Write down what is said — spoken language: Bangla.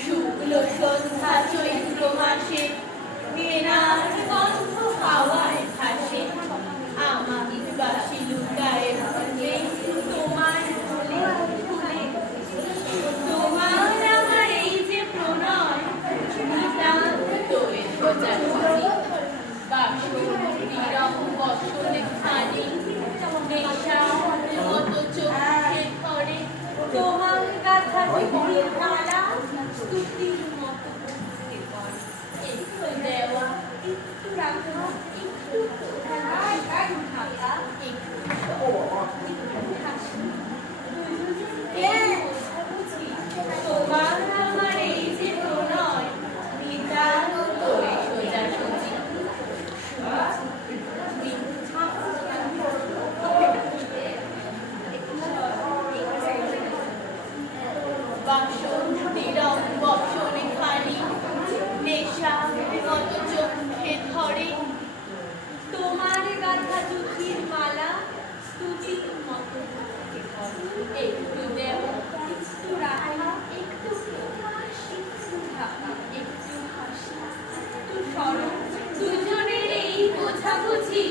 শুক্ল সন্ধ্যা চৈত্র মাসে বেনার গন্ধ হাওয়ায় ভাসে আমাকে বাসি লুকায় ভুলে তোমার ভুলে ভুলে তোমার আমার এই যে প্রণয়, নিতান্ত এ খোঁজা বাসুর রাখা জীবনের মালা স্তুতির মতো বাসন নীরব বসনে খানি নেশা কত চোখে ধরে তোমার গাথা জুথির মালা স্তুতির মতো একটু দেব একটু রাখা একটু হাসি একটু হাসি। একটু সরব দুজনের এই বোঝাবুঝি